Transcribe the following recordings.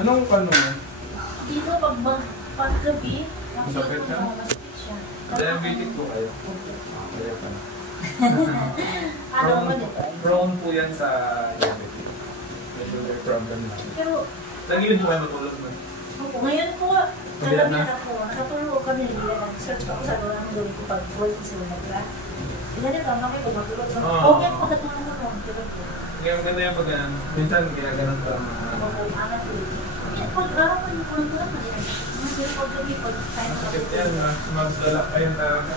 Anong ano mo? Dito paggabi, Masakit na? masakit siya. Diabetic po kayo? Kaya pa. Ano ba dito? Prone po yan sa diabetic. May sugar problem na. Pero, Tagilid po kayo matulog na. ngayon po, Kabila na. nakatulog kami nila. Search ako sa loob ng gawin ko pag voice sa mga. Ganyan ito, kami kung matulog. Okay, pagkatulog ako. Kaya maganda yung pag ganun. Minsan ginaganon pa. Pag-arapan yung kultura na yan. Kasi pag-gabi, pag-time sa Sakit yan, magdala kayo talaga.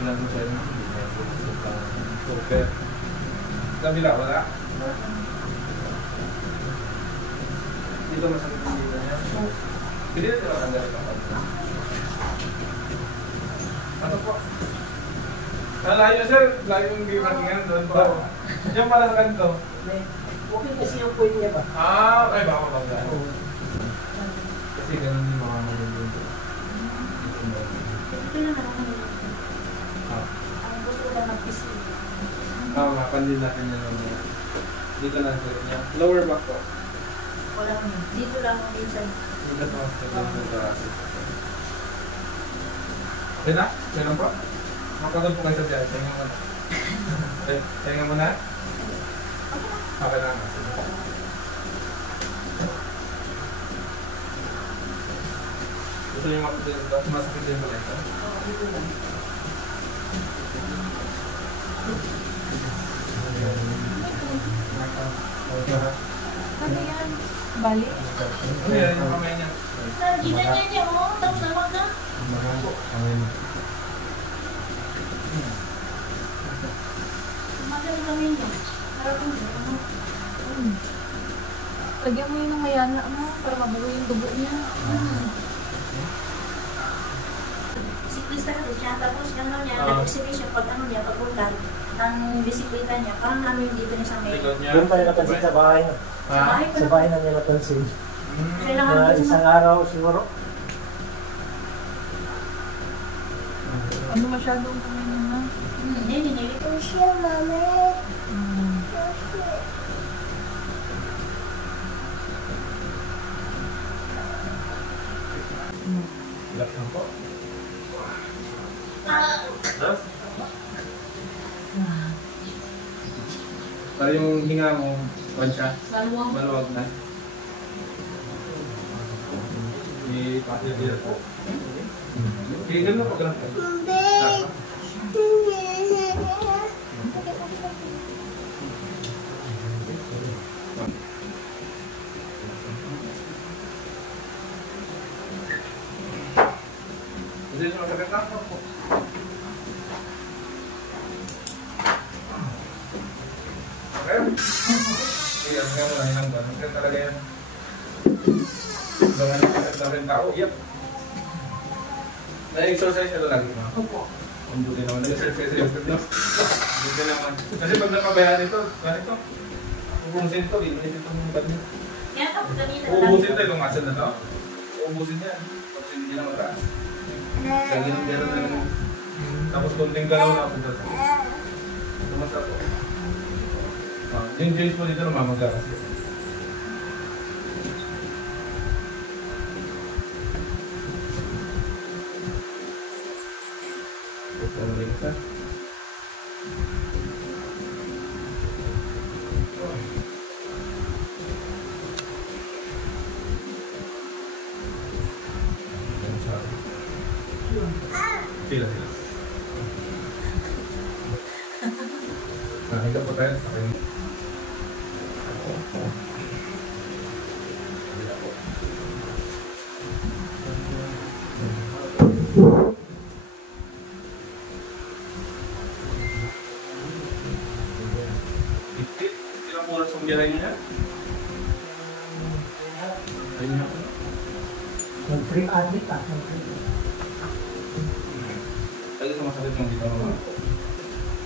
Wala mo siya na. Okay. Kabila, wala? Dito masakit yung dito niya. Pwede na sila ang galit ang pagka. Ano po? Layo sir, layo yung gimatingan doon po. Diyan pala sa kanto. Okay kasi yung point niya ba? Ay baka mabanggaan. Kasi ganun din mga magandang doon. Ito lang ako nila. Ang gusto ko lang mag-PC. Makapandin natin yan mamaya. Dito na sir niya. Lower back po. Wala kami. Dito lang ako minsan. Dito po. Yan na? Yan po? Makapagod po kayo sa biyahe. Tingnan mo na. Tingnan mo na? Okay na. Gusto niyo masakit din mo na ito? Oo, dito lang. Ano yan? Bali? Ano yan? Yung kamay niya. Ginanyan niya, oh. Tapos naman na. Sumagal kami niya. Para kung Lagyan mo yun ng mayana mo para mabuo yung dugo niya. Siklista ka siya. Tapos ano niya, nag-exhibition pag ano niya, pagpuntan ng bisikleta niya. Parang namin dito niya sa may... Likod niya. Doon tayo napansin sa bahay. Sa bahay ko Sa bahay na niya napansin. Kailangan Mga ko isang araw siguro. Ano masyadong kumain na? Hindi, ninili ko siya, mami. Relax lang po. Para yung hinga mo, siya, Maluwang. maluwag na. I-pakita po. Okay, ganun po, ganun po. Hindi siya masakit na po. Okay? Iyan nga mo lang ilang ba? Masakit talaga yan. Gangan yung sakit na rin tao. Yep. Na-exercise ito lagi ma. Opo. Ang buti naman. Nag-exercise yung no? Buti naman. Kasi pag napabayaan ito, ganito. Ubusin ito, inulit ito ng bad niya. Kaya ako kanina. Uubusin ito, yung muscle na ito. Uubusin yan. Tapos hindi na mataas. Lagi ng meron na naman. Tapos konting galaw na punta sa. Tumasa po. Yung joints mo dito namamaga kasi. Pagkaling ka. Sila. Nakita po tayo. Ilang oras ang biyahe niya? Ayun nga. Mag-free addict ah. Mag-free. Lagi sa masakit yung dito mga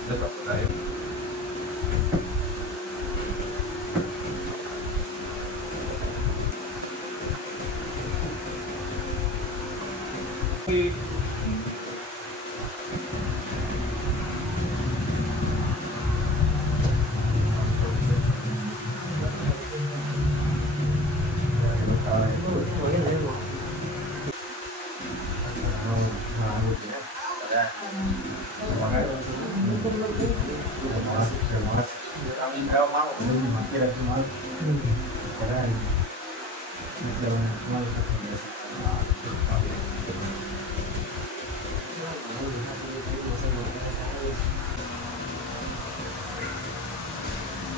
dapat tayo. Yan. Kumakain. Kami kayo ako.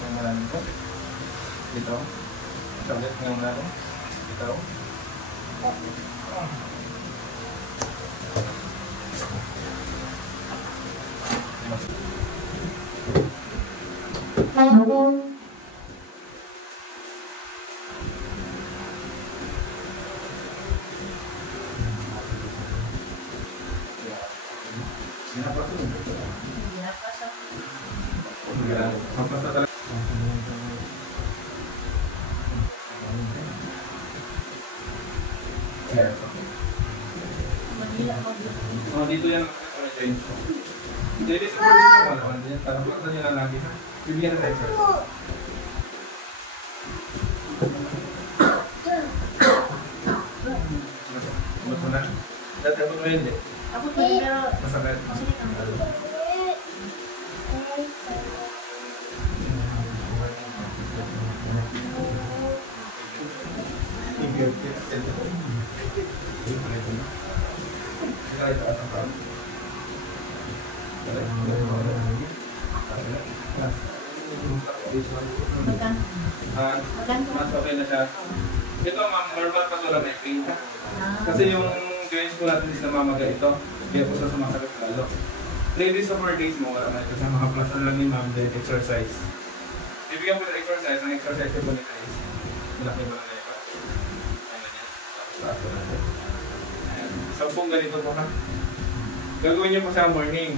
Ang maraming ko. Dito. Sabit ng maraming. Dito. Sampas na talaga. Oh, dito yan ang change. Dito sa pwede mo wala yan. Tarapuan nyo lang lagi. Bibigyan na tayo sir. Abot mo na? Dati abot mo yun eh. Abot mo yun, pero Masakit. masakit ang ulo. Maganda. Maganda. Mas okay na siya. Ito ma'am, normal pa ito lang may pain. Kasi yung joints ko natin is namamaga ito. Kaya po sa sumasakit lalo. 3 days or 4 days mo, wala na ito. Kasi makaplus na lang ni ma'am, then exercise. Bibigyan mo ng exercise, ang exercise ko nito is malaki mo na ito. Ayan yan. Tapos ko natin. Ayan. 10 ganito po ha. Gagawin niyo po sa morning.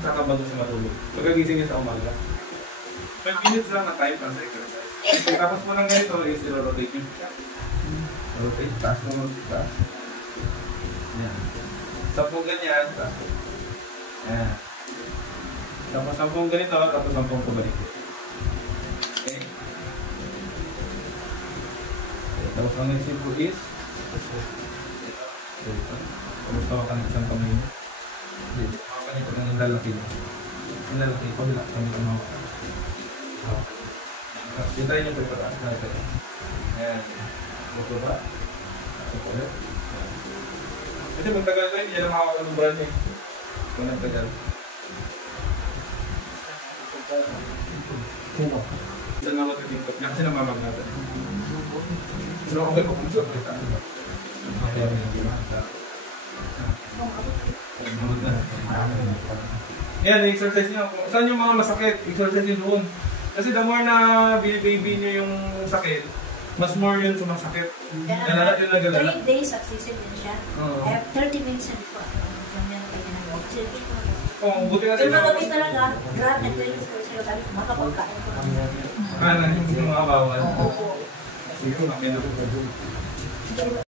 Saka bago siya matulog. Pagkagising niya sa umaga. 5 minutes lang na time para sa exercise. Tapos mo lang ganito is i-rotate niyo siya. Rotate, taas naman, taas. Ayan. 10 ganyan, taas. Ayan. Tapos 10 ganito, tapos 10 pabalik. Okay? Tapos ang next po is tapos tawakan ng isang kamay mo. Tawakan niyo po ng lalaki niyo. Yung lalaki ko, wala kami tumawa. Hintayin niyo po yung pataas na ito. Ayan. Gusto ba? Gusto ulit. Kasi magtagal ko, hindi na makakawala ng brand eh. Kung nagtagal. Sino? Isa na matitingkot niya kasi namamag natin. Pero okay ko kung saan kita. Okay, yan, exercise nyo. Kung saan yung mga masakit, exercise nyo doon. Kasi the more na baby nyo yung sakit, mas more yun sumasakit. Nalala yun nagalala. 3 days successive din siya. Oo. 30 minutes na po. Ganyan na kayo ginagawa. Oo, buti na Pero sila. kami talaga, grabe na 20 ko sila kami makapagkain ko. Yung mga bawal. Oo. Sige, kami na.